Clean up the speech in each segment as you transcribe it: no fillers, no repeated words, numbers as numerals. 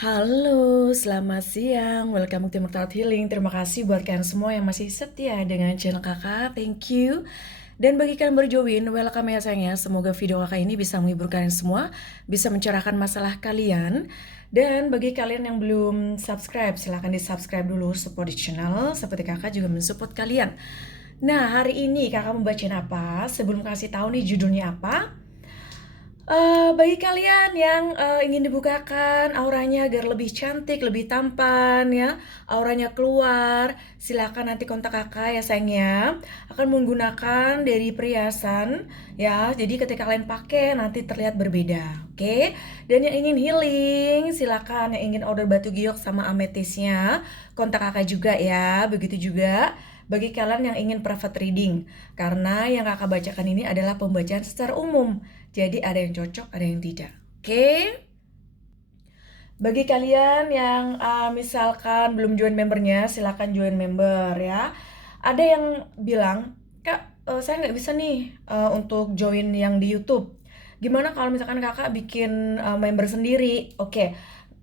Halo, selamat siang. Welcome to Mortal Healing. Terima kasih buat kalian semua yang masih setia dengan channel kakak. Thank you. Dan bagi kalian baru join, welcome ya sayangnya. Semoga video kakak ini bisa menghibur kalian semua, bisa mencerahkan masalah kalian. Dan bagi kalian yang belum subscribe, silahkan di subscribe dulu, support di channel. Seperti kakak juga mensupport kalian. Nah, hari ini kakak mau bacain apa? Sebelum kasih tahu nih judulnya apa, bagi kalian yang ingin dibukakan auranya agar lebih cantik, lebih tampan ya, auranya keluar, silakan nanti kontak kakak ya sayang ya. Akan menggunakan dari perhiasan ya, jadi ketika kalian pakai nanti terlihat berbeda, oke? Dan yang ingin healing, silakan yang ingin order batu giok sama ametisnya, kontak kakak juga ya. Begitu juga bagi kalian yang ingin private reading, karena yang kakak bacakan ini adalah pembacaan secara umum. Jadi ada yang cocok, ada yang tidak. Oke? Bagi kalian yang misalkan belum join membernya, silakan join member ya. Ada yang bilang, Kak, saya nggak bisa nih untuk join yang di YouTube. Gimana kalau misalkan kakak bikin member sendiri? Oke,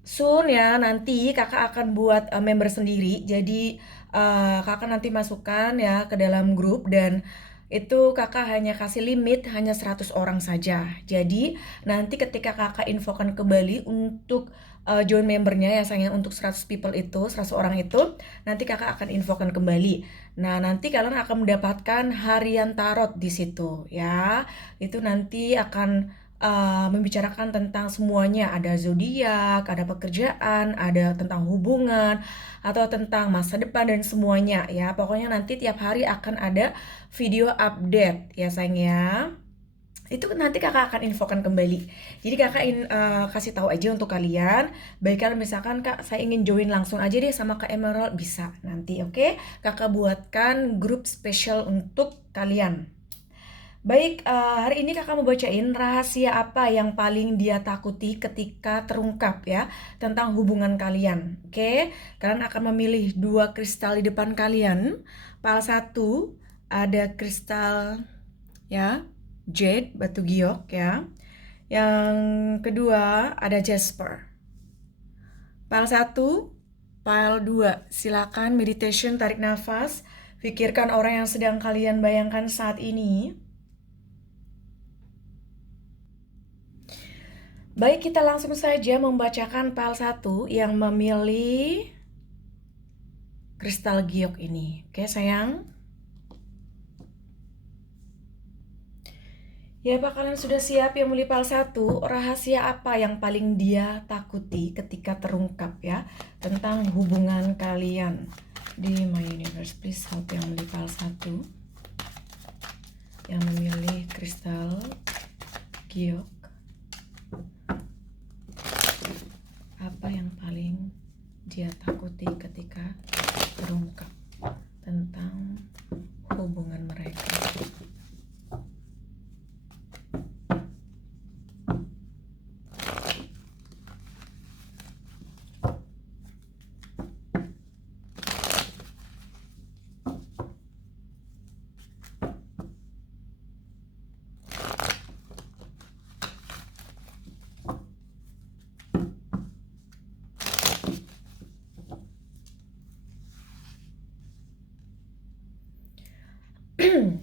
soon ya nanti kakak akan buat member sendiri. Jadi kakak nanti masukkan ya ke dalam grup dan itu kakak hanya kasih limit hanya 100 orang saja. Jadi nanti ketika kakak infokan kembali untuk join membernya ya sayang untuk 100 people itu, 100 orang itu, nanti kakak akan infokan kembali. Nah, nanti kalian akan mendapatkan harian tarot di situ ya. Itu nanti akan membicarakan tentang semuanya, ada zodiak, ada pekerjaan, ada tentang hubungan, atau tentang masa depan dan semuanya ya. Pokoknya nanti tiap hari akan ada video update ya sayang ya. Itu nanti kakak akan infokan kembali. Jadi kakak kasih tahu aja untuk kalian. Baik kalian misalkan kak saya ingin join langsung aja deh sama kak Emerald, bisa nanti, oke? Kakak buatkan grup spesial untuk kalian. Baik, hari ini kakak mau bacain rahasia apa yang paling dia takuti ketika terungkap ya tentang hubungan kalian. Oke, kalian akan memilih dua kristal di depan kalian. Pal satu ada kristal ya jade batu giok ya. Yang kedua ada jasper. Pal satu, pal dua. Silakan meditation, tarik nafas, pikirkan orang yang sedang kalian bayangkan saat ini. Baik, kita langsung saja membacakan pal 1 yang memilih kristal giok ini. Oke, sayang. Ya, apa kalian sudah siap yang memilih pal 1? Rahasia apa yang paling dia takuti ketika terungkap ya tentang hubungan kalian? Di My Universe, please help yang memilih pal 1. Yang memilih kristal giok. Apa yang paling dia takuti ketika terungkap tentang hubungan mereka?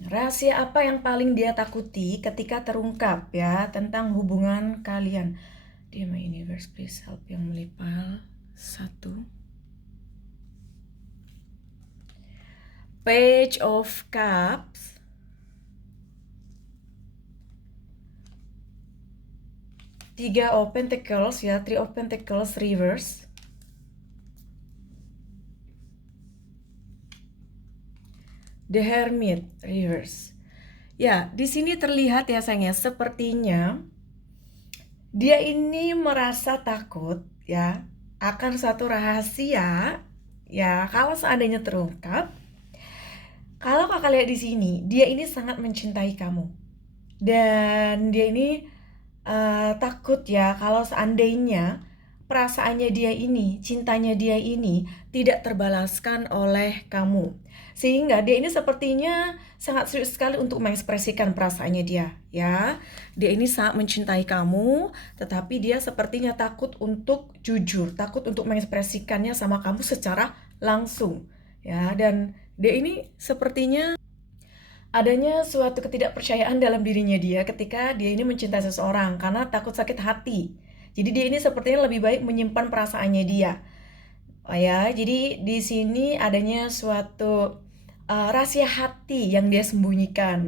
Rahasia apa yang paling dia takuti ketika terungkap ya tentang hubungan kalian? Dear My Universe, please help yang melipal 1. Page of Cups. 3 of Pentacles ya, 3 of Pentacles reverse. The Hermit reverse. Ya, di sini terlihat ya sayangnya sepertinya dia ini merasa takut ya akan suatu rahasia ya kalau seandainya terungkap. Kalau kakak lihat di sini, dia ini sangat mencintai kamu. Dan dia ini takut ya kalau seandainya perasaannya dia ini, cintanya dia ini tidak terbalaskan oleh kamu. Sehingga dia ini sepertinya sangat serius sekali untuk mengekspresikan perasaannya dia, ya. Dia ini sangat mencintai kamu, tetapi dia sepertinya takut untuk jujur, takut untuk mengekspresikannya sama kamu secara langsung, ya. Dan dia ini sepertinya adanya suatu ketidakpercayaan dalam dirinya dia ketika dia ini mencintai seseorang karena takut sakit hati. Jadi dia ini sepertinya lebih baik menyimpan perasaannya dia. Oh ya, jadi di sini adanya suatu rahasia hati yang dia sembunyikan.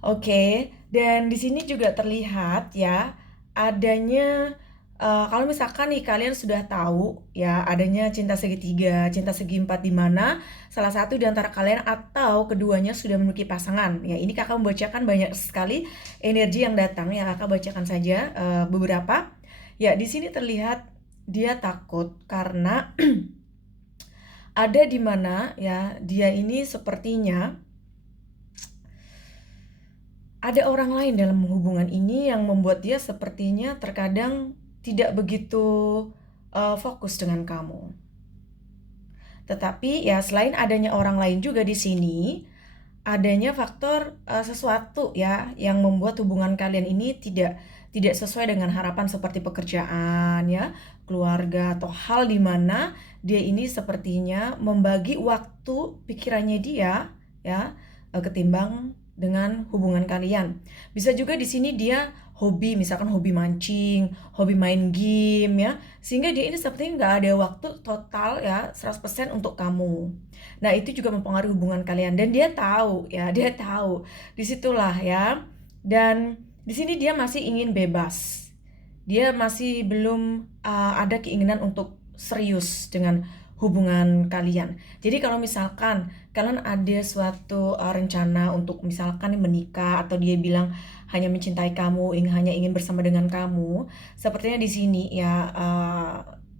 Oke. Dan di sini juga terlihat ya adanya kalau misalkan nih kalian sudah tahu ya adanya cinta segitiga, cinta segi empat di mana salah satu di antara kalian atau keduanya sudah memiliki pasangan. Ya, ini kakak membacakan banyak sekali energi yang datang ya, kakak bacakan saja beberapa. Ya, di sini terlihat dia takut karena ada di mana ya dia ini sepertinya ada orang lain dalam hubungan ini yang membuat dia sepertinya terkadang tidak begitu fokus dengan kamu. Tetapi ya selain adanya orang lain juga di sini, adanya faktor sesuatu ya yang membuat hubungan kalian ini tidak sesuai dengan harapan seperti pekerjaan ya, keluarga atau hal di mana dia ini sepertinya membagi waktu pikirannya dia ya ketimbang dengan hubungan kalian. Bisa juga di sini dia hobi, misalkan hobi mancing, hobi main game ya, sehingga dia ini sepertinya nggak ada waktu total ya 100% untuk kamu. Nah, itu juga mempengaruhi hubungan kalian dan dia tahu ya, dia tahu. Disitulah ya. Dan di sini dia masih ingin bebas. Dia masih belum ada keinginan untuk serius dengan hubungan kalian. Jadi kalau misalkan kalian ada suatu rencana untuk misalkan menikah atau dia bilang hanya mencintai kamu, hanya ingin bersama dengan kamu, sepertinya di sini ya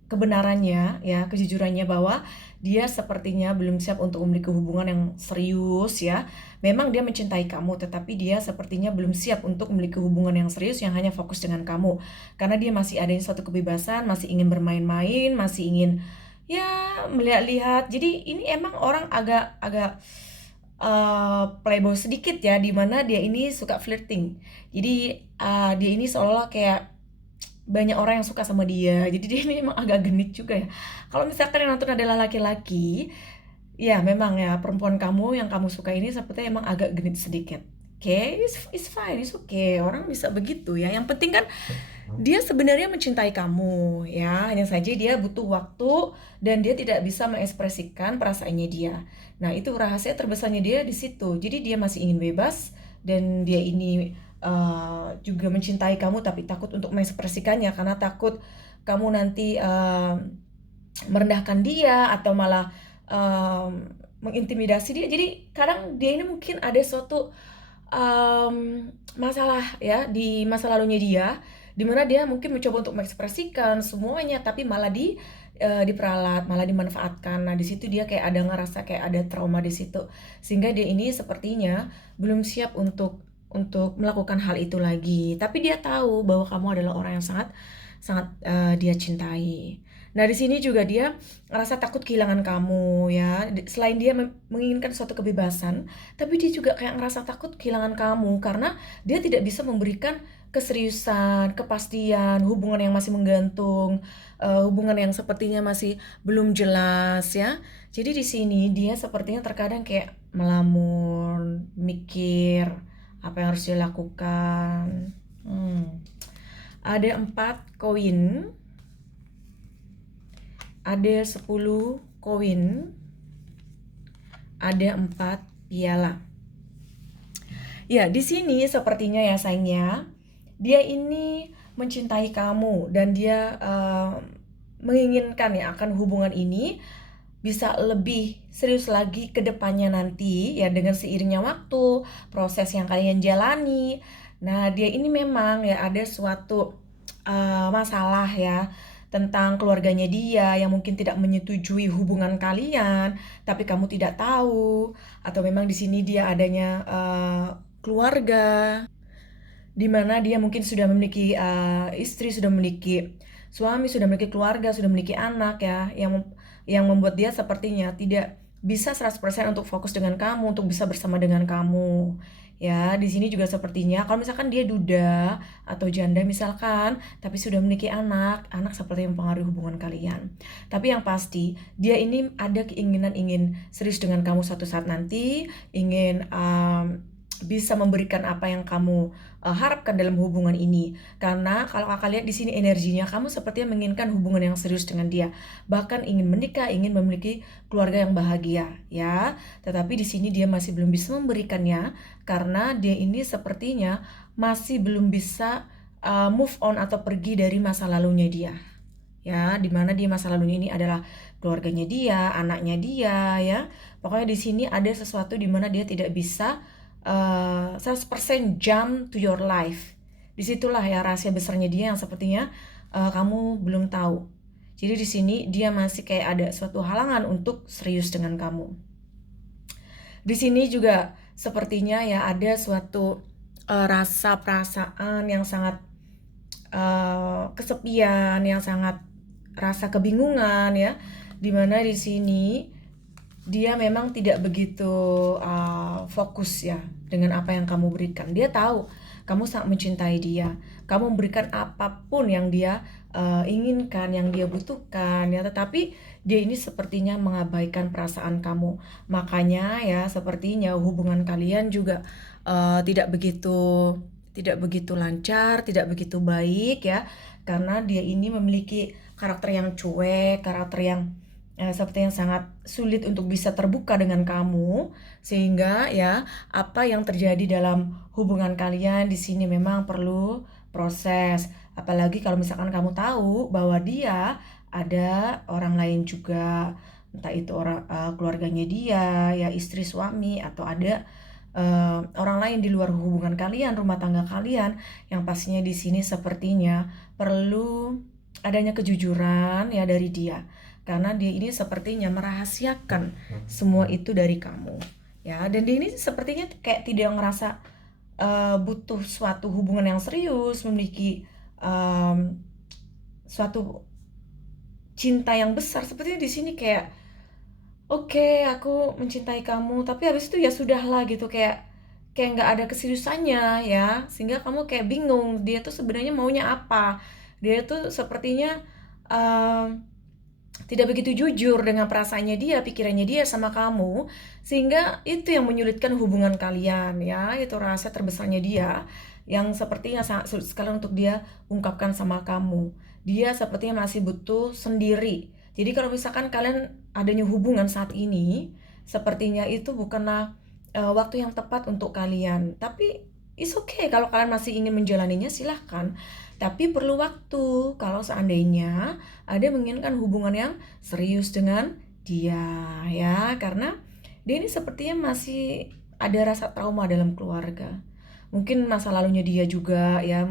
kebenarannya ya, kejujurannya bahwa dia sepertinya belum siap untuk memiliki hubungan yang serius ya. Memang dia mencintai kamu, tetapi dia sepertinya belum siap untuk memiliki hubungan yang serius yang hanya fokus dengan kamu. Karena dia masih ada suatu kebebasan, masih ingin bermain-main, masih ingin ya melihat-lihat. Jadi ini emang orang agak playboy sedikit ya, dimana dia ini suka flirting. Jadi dia ini seolah-olah kayak banyak orang yang suka sama dia. Jadi dia ini emang agak genit juga ya. Kalau misalkan yang nonton adalah laki-laki, ya memang ya perempuan kamu yang kamu suka ini sepertinya emang agak genit sedikit. Oke, it's fine, it's okay. Orang bisa begitu ya. Yang penting kan dia sebenarnya mencintai kamu ya. Hanya saja dia butuh waktu dan dia tidak bisa mengekspresikan perasaannya dia. Nah, itu rahasia terbesarnya dia di situ. Jadi dia masih ingin bebas dan dia ini juga mencintai kamu tapi takut untuk mengekspresikannya karena takut kamu nanti merendahkan dia atau malah mengintimidasi dia. Jadi kadang dia ini mungkin ada suatu masalah ya di masa lalunya dia, dimana dia mungkin mencoba untuk mengekspresikan semuanya tapi malah diperalat, malah dimanfaatkan. Nah, di situ dia kayak ada ngerasa kayak ada trauma di situ. Sehingga dia ini sepertinya belum siap untuk melakukan hal itu lagi. Tapi dia tahu bahwa kamu adalah orang yang sangat sangat dia cintai. Nah, di sini juga dia ngerasa takut kehilangan kamu ya. Selain dia menginginkan suatu kebebasan, tapi dia juga kayak ngerasa takut kehilangan kamu karena dia tidak bisa memberikan keseriusan, kepastian, hubungan yang masih menggantung, hubungan yang sepertinya masih belum jelas ya. Jadi di sini dia sepertinya terkadang kayak melamun, mikir apa yang harus dilakukan. Ada 4 koin, ada 10 koin, ada 4 piala. Ya, di sini sepertinya ya sayangnya, dia ini mencintai kamu dan dia menginginkan ya akan hubungan ini bisa lebih serius lagi ke depannya nanti ya dengan seiringnya waktu, proses yang kalian jalani. Nah, dia ini memang ya ada suatu masalah ya tentang keluarganya dia yang mungkin tidak menyetujui hubungan kalian, tapi kamu tidak tahu, atau memang di sini dia adanya keluarga di mana dia mungkin sudah memiliki istri, sudah memiliki suami, sudah memiliki keluarga, sudah memiliki anak ya, yang membuat dia sepertinya tidak bisa 100% untuk fokus dengan kamu, untuk bisa bersama dengan kamu. Ya, di sini juga sepertinya kalau misalkan dia duda atau janda misalkan, tapi sudah memiliki anak, anak seperti yang mempengaruhi hubungan kalian. Tapi yang pasti, dia ini ada keinginan ingin serius dengan kamu suatu saat nanti, ingin bisa memberikan apa yang kamu harapkan dalam hubungan ini. Karena kalau kakak lihat di sini energinya, kamu sepertinya menginginkan hubungan yang serius dengan dia, bahkan ingin menikah, ingin memiliki keluarga yang bahagia, ya. Tetapi di sini dia masih belum bisa memberikannya karena dia ini sepertinya masih belum bisa move on atau pergi dari masa lalunya dia. Ya, dimana di masa lalunya ini adalah keluarganya dia, anaknya dia, ya. Pokoknya di sini ada sesuatu dimana dia tidak bisa 100% jump to your life. Disitulah ya rahasia besarnya dia yang sepertinya kamu belum tahu. Jadi di sini dia masih kayak ada suatu halangan untuk serius dengan kamu. Di sini juga sepertinya ya ada suatu rasa perasaan yang sangat kesepian, yang sangat rasa kebingungan ya. Dimana di sini dia memang tidak begitu fokus ya dengan apa yang kamu berikan. Dia tahu kamu sangat mencintai dia. Kamu memberikan apapun yang dia inginkan, yang dia butuhkan ya. Tetapi dia ini sepertinya mengabaikan perasaan kamu. Makanya ya sepertinya hubungan kalian juga tidak begitu lancar, tidak begitu baik ya. Karena dia ini memiliki karakter yang cuek, karakter yang sepertinya sangat sulit untuk bisa terbuka dengan kamu, sehingga ya apa yang terjadi dalam hubungan kalian di sini memang perlu proses. Apalagi kalau misalkan kamu tahu bahwa dia ada orang lain juga, entah itu orang keluarganya dia, ya istri, suami, atau ada orang lain di luar hubungan kalian, rumah tangga kalian, yang pastinya di sini sepertinya perlu adanya kejujuran ya dari dia. Karena dia ini sepertinya merahasiakan semua itu dari kamu. Ya, dan dia ini sepertinya kayak tidak ngerasa butuh suatu hubungan yang serius, memiliki suatu cinta yang besar. Sepertinya di sini kayak oke, aku mencintai kamu, tapi habis itu ya sudahlah gitu, kayak nggak ada keseriusannya ya, sehingga kamu kayak bingung dia tuh sebenarnya maunya apa. Dia tuh sepertinya tidak begitu jujur dengan perasaannya dia, pikirannya dia sama kamu, sehingga itu yang menyulitkan hubungan kalian ya. Itu rasa terbesarnya dia yang sepertinya sangat sulit sekali untuk dia ungkapkan sama kamu. Dia sepertinya masih butuh sendiri. Jadi kalau misalkan kalian adanya hubungan saat ini, sepertinya itu bukanlah waktu yang tepat untuk kalian. Tapi it's okay kalau kalian masih ingin menjalaninya, silahkan. Tapi perlu waktu kalau seandainya ada menginginkan hubungan yang serius dengan dia ya, karena dia ini sepertinya masih ada rasa trauma dalam keluarga. Mungkin masa lalunya dia juga ya,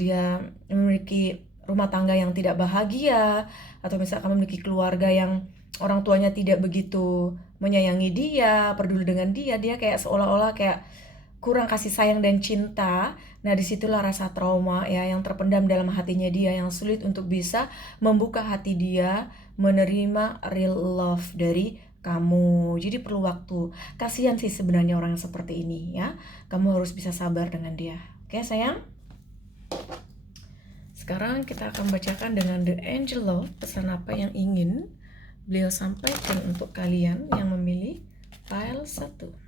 dia memiliki rumah tangga yang tidak bahagia, atau misalkan memiliki keluarga yang orang tuanya tidak begitu menyayangi dia, peduli dengan dia, dia kayak seolah-olah kayak kurang kasih sayang dan cinta. Nah disitulah rasa trauma ya yang terpendam dalam hatinya dia, yang sulit untuk bisa membuka hati dia menerima real love dari kamu. Jadi perlu waktu. Kasihan sih sebenarnya orang yang seperti ini ya. Kamu harus bisa sabar dengan dia. Oke sayang? Sekarang kita akan bacakan dengan The Angel Love, pesan apa yang ingin beliau sampaikan untuk kalian yang memilih file 1.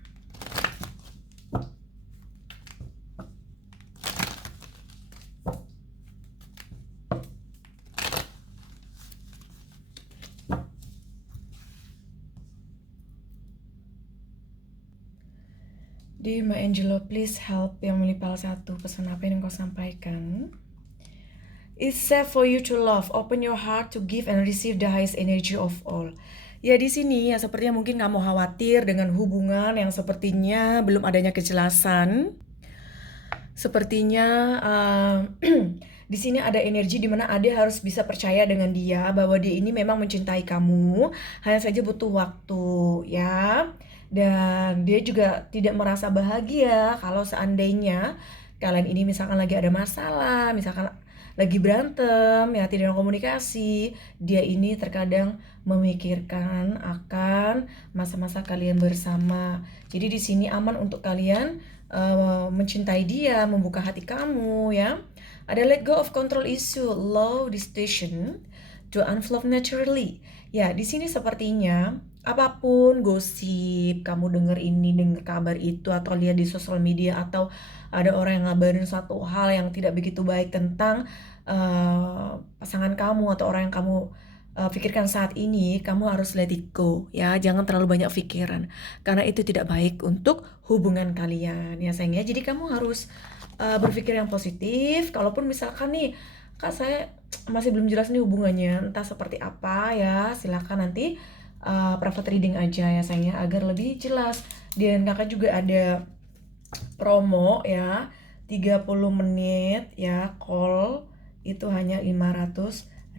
Dear my Angelo, please help yang memilih file 1. Pesan apa yang kau sampaikan? It's safe for you to love. Open your heart to give and receive the highest energy of all. Ya di sini ya sepertinya mungkin kamu khawatir dengan hubungan yang sepertinya belum adanya kejelasan. Sepertinya di sini ada energi di mana Ade harus bisa percaya dengan dia bahwa dia ini memang mencintai kamu, hanya saja butuh waktu ya. Dan dia juga tidak merasa bahagia kalau seandainya kalian ini misalkan lagi ada masalah, misalkan lagi berantem, ya tidak ada komunikasi, dia ini terkadang memikirkan akan masa-masa kalian bersama. Jadi di sini aman untuk kalian mencintai dia, membuka hati kamu ya. Ada let go of control issue, allow the situation to unfold naturally. Ya, di sini sepertinya apapun gosip, kamu denger ini, denger kabar itu, atau lihat di sosial media, atau ada orang yang ngabarin suatu hal yang tidak begitu baik tentang pasangan kamu atau orang yang kamu pikirkan saat ini, kamu harus let it go ya, jangan terlalu banyak pikiran karena itu tidak baik untuk hubungan kalian ya sayang ya. Jadi kamu harus berpikir yang positif. Kalaupun misalkan nih, Kak, saya masih belum jelas nih hubungannya entah seperti apa ya, silakan nanti private reading aja ya sayang ya, agar lebih jelas. Dan Kakak juga ada promo ya, 30 menit ya call itu hanya 500.000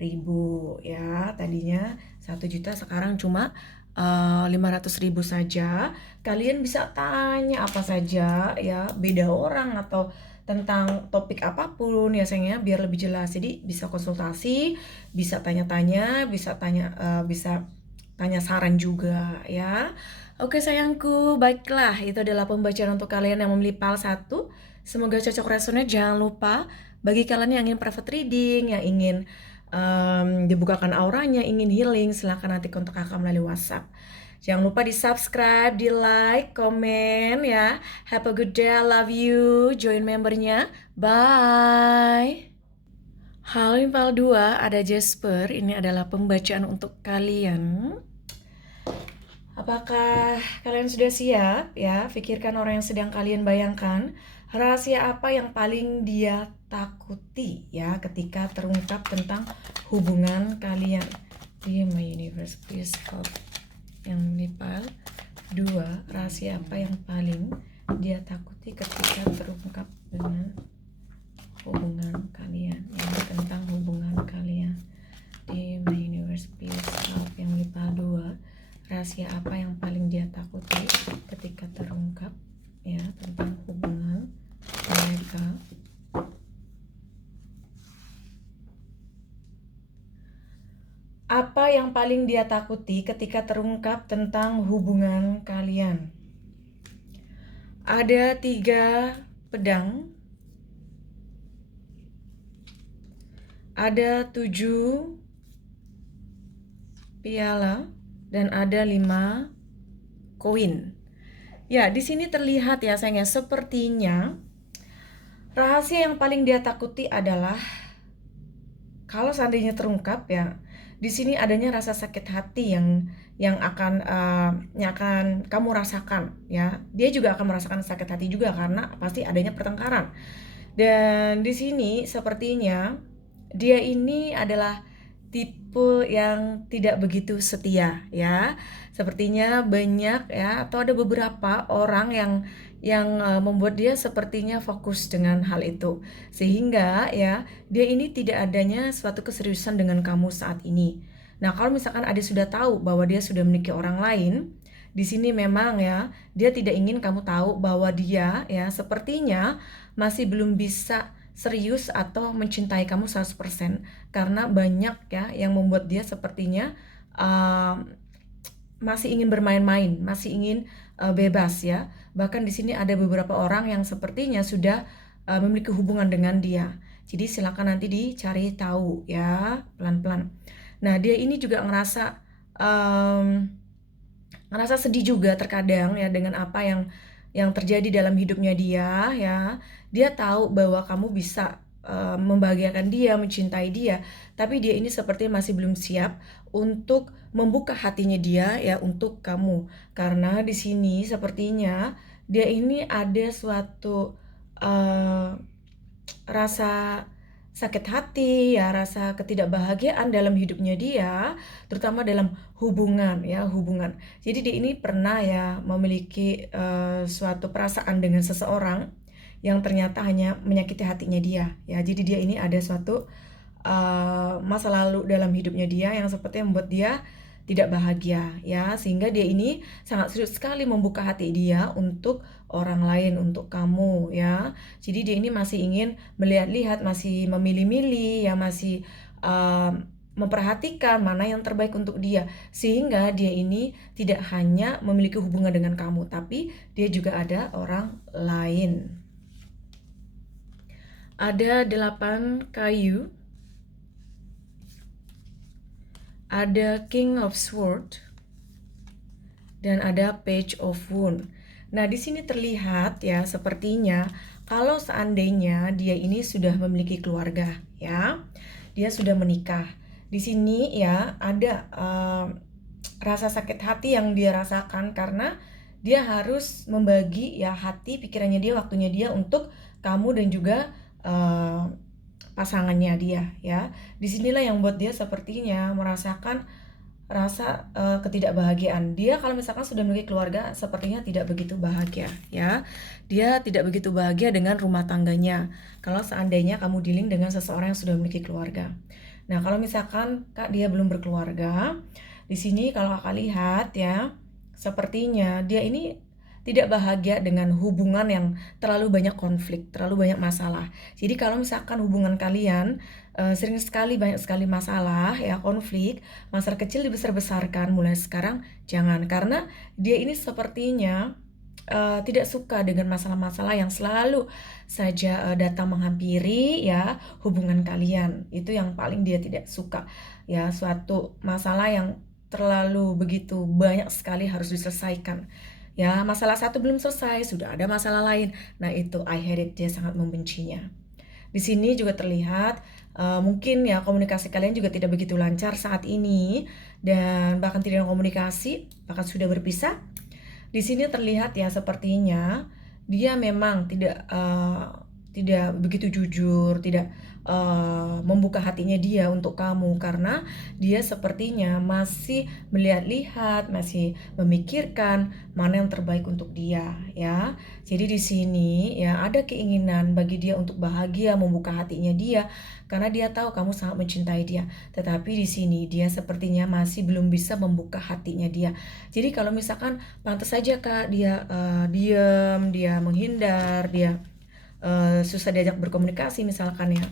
ya, tadinya 1 juta, sekarang cuma 500.000 saja. Kalian bisa tanya apa saja ya, beda orang atau tentang topik apapun ya sayangnya, biar lebih jelas. Jadi bisa konsultasi, bisa tanya-tanya, bisa tanya saran juga ya. Oke sayangku, baiklah, itu adalah pembacaan untuk kalian yang memilih PAL 1. Semoga cocok resonnya. Jangan lupa bagi kalian yang ingin private reading, yang ingin dibukakan auranya, ingin healing, silahkan nanti kontak Kakak melalui WhatsApp. Jangan lupa di subscribe, di like, komen ya. Have a good day, I love you. Join membernya, bye. Halo Impal 2, ada Jasper. Ini adalah pembacaan untuk kalian. Apakah kalian sudah siap ya? Pikirkan orang yang sedang kalian bayangkan. Rahasia apa yang paling dia takuti ya ketika terungkap tentang hubungan kalian? Dear my universe, please help. Yang Nepal 2, rahasia apa yang paling dia takuti ketika terungkap dengan hubungan kalian ya, tentang hubungan kalian. Dear my universe, please help. Yang Nepal 2, rahasia apa yang paling dia takuti ketika terungkap ya tentang hubungan mereka. Apa yang paling dia takuti ketika terungkap tentang hubungan kalian? Ada 3 pedang, ada 7 piala, dan ada 5 koin. Ya, di sini terlihat ya sayangnya, sepertinya rahasia yang paling dia takuti adalah kalau seandainya terungkap ya, di sini adanya rasa sakit hati yang akan kamu rasakan ya. Dia juga akan merasakan sakit hati juga karena pasti adanya pertengkaran. Dan di sini sepertinya dia ini adalah tipe yang tidak begitu setia ya. Sepertinya banyak ya, atau ada beberapa orang yang membuat dia sepertinya fokus dengan hal itu, sehingga ya dia ini tidak adanya suatu keseriusan dengan kamu saat ini. Nah, kalau misalkan Ade sudah tahu bahwa dia sudah memiliki orang lain, di sini memang ya dia tidak ingin kamu tahu bahwa dia ya sepertinya masih belum bisa serius atau mencintai kamu 100%, karena banyak ya yang membuat dia sepertinya masih ingin bermain-main, masih ingin bebas ya. Bahkan di sini ada beberapa orang yang sepertinya sudah memiliki hubungan dengan dia. Jadi silakan nanti dicari tahu ya, pelan-pelan. Nah, dia ini juga ngerasa sedih juga terkadang ya dengan apa yang terjadi dalam hidupnya dia ya. Dia tahu bahwa kamu bisa membahagiakan dia, mencintai dia, tapi dia ini seperti masih belum siap untuk membuka hatinya dia ya untuk kamu. Karena di sini sepertinya dia ini ada suatu rasa sakit hati ya, rasa ketidakbahagiaan dalam hidupnya dia, terutama dalam hubungan ya, hubungan. Jadi dia ini pernah ya memiliki suatu perasaan dengan seseorang yang ternyata hanya menyakiti hatinya dia ya. Jadi dia ini ada suatu masa lalu dalam hidupnya dia yang sepertinya membuat dia tidak bahagia ya, sehingga dia ini sangat serius sekali membuka hati dia untuk orang lain, untuk kamu ya. Jadi dia ini masih ingin melihat-lihat, masih memilih-milih ya, masih memperhatikan mana yang terbaik untuk dia, sehingga dia ini tidak hanya memiliki hubungan dengan kamu, tapi dia juga ada orang lain. Ada 8 kayu, ada King of Sword, dan ada Page of Wound. Nah, di sini terlihat ya, sepertinya kalau seandainya dia ini sudah memiliki keluarga ya, dia sudah menikah. Di sini ya ada rasa sakit hati yang dia rasakan karena dia harus membagi ya hati, pikirannya dia, waktunya dia untuk kamu dan juga pasangannya dia ya. Disinilah yang buat dia sepertinya merasakan rasa ketidakbahagiaan. Dia kalau misalkan sudah memiliki keluarga sepertinya tidak begitu bahagia ya. Dia tidak begitu bahagia dengan rumah tangganya kalau seandainya kamu dealing dengan seseorang yang sudah memiliki keluarga. Nah, kalau misalkan Kak dia belum berkeluarga, di sini kalau Kakak lihat ya, sepertinya dia ini tidak bahagia dengan hubungan yang terlalu banyak konflik, terlalu banyak masalah. Jadi kalau misalkan hubungan kalian sering sekali banyak sekali masalah ya, konflik, masalah kecil dibesar-besarkan, mulai sekarang jangan, karena dia ini sepertinya tidak suka dengan masalah-masalah yang selalu saja datang menghampiri ya hubungan kalian. Itu yang paling dia tidak suka ya, suatu masalah yang terlalu begitu banyak sekali harus diselesaikan. Ya, masalah satu belum selesai, sudah ada masalah lain. Nah, itu I hate it, dia sangat membencinya. Di sini juga terlihat mungkin ya komunikasi kalian juga tidak begitu lancar saat ini, dan bahkan tidak ada komunikasi, bahkan sudah berpisah. Di sini terlihat ya sepertinya dia memang tidak begitu jujur, tidak membuka hatinya dia untuk kamu, karena dia sepertinya masih melihat-lihat, masih memikirkan mana yang terbaik untuk dia ya. Jadi di sini ya ada keinginan bagi dia untuk bahagia, membuka hatinya dia, karena dia tahu kamu sangat mencintai dia. Tetapi di sini dia sepertinya masih belum bisa membuka hatinya dia. Jadi kalau misalkan pantas saja Kak dia diam, dia menghindar, dia susah diajak berkomunikasi misalkan ya,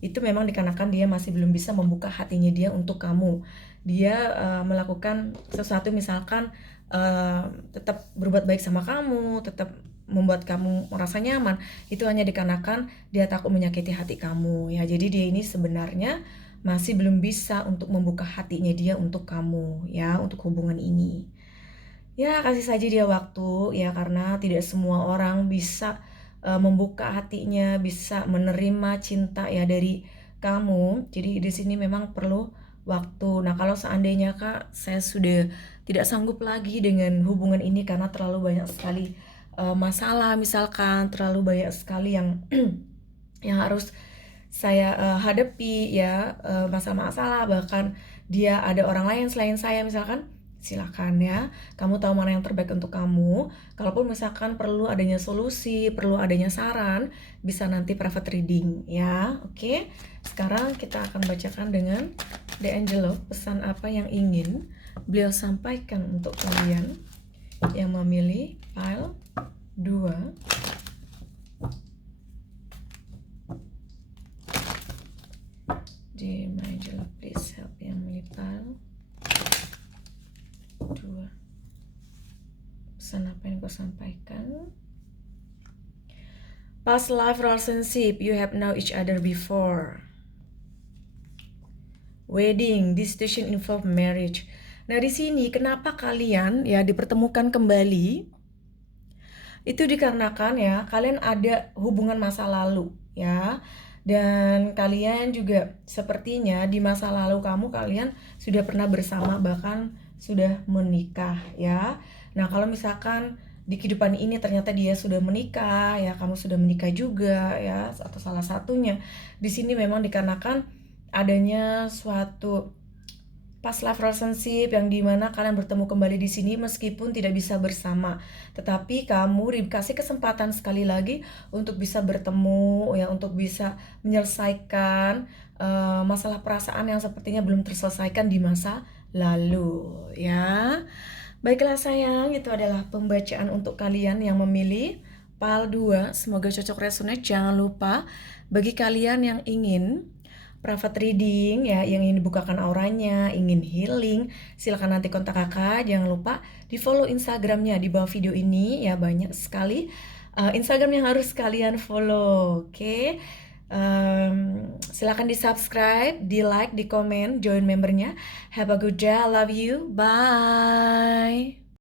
itu memang dikarenakan dia masih belum bisa membuka hatinya dia untuk kamu. Dia melakukan sesuatu misalkan tetap berbuat baik sama kamu, tetap membuat kamu merasa nyaman, itu hanya dikarenakan dia takut menyakiti hati kamu ya. Jadi dia ini sebenarnya masih belum bisa untuk membuka hatinya dia untuk kamu ya, untuk hubungan ini. Ya, kasih saja dia waktu ya, karena tidak semua orang bisa membuka hatinya, bisa menerima cinta ya dari kamu. Jadi di sini memang perlu waktu. Nah, kalau seandainya Kak, saya sudah tidak sanggup lagi dengan hubungan ini karena terlalu banyak sekali masalah, misalkan terlalu banyak sekali yang yang harus saya hadapi ya, masalah-masalah, bahkan dia ada orang lain selain saya misalkan, silakan ya, kamu tahu mana yang terbaik untuk kamu. Kalaupun misalkan perlu adanya solusi, perlu adanya saran, bisa nanti private reading ya. Oke, sekarang kita akan bacakan dengan The Angel, pesan apa yang ingin beliau sampaikan untuk kalian yang memilih pile 2. Di Angel, please help yang memilih pile 2. Pesan apa yang kau sampaikan? Past life relationship, you have known each other before. Wedding, this situation involve marriage. Nah, di sini kenapa kalian ya dipertemukan kembali? Itu dikarenakan ya kalian ada hubungan masa lalu ya. Dan kalian juga sepertinya di masa lalu kalian sudah pernah bersama, bahkan sudah menikah ya. Nah, kalau misalkan di kehidupan ini ternyata dia sudah menikah ya, kamu sudah menikah juga ya, atau salah satunya. Di sini memang dikarenakan adanya suatu past life relationship yang dimana kalian bertemu kembali di sini meskipun tidak bisa bersama, tetapi kamu dikasih kesempatan sekali lagi untuk bisa bertemu ya, untuk bisa menyelesaikan masalah perasaan yang sepertinya belum terselesaikan di masa lalu ya. Baiklah sayang, itu adalah pembacaan untuk kalian yang memilih PAL 2. Semoga cocok resonate. Jangan lupa bagi kalian yang ingin private reading ya, yang ingin dibukakan auranya, ingin healing, silakan nanti kontak kakak. Jangan lupa di follow Instagramnya di bawah video ini ya, banyak sekali Instagram yang harus kalian follow. Oke. Silakan di subscribe, di like, di komen, join membernya. Have a good day, I love you, bye.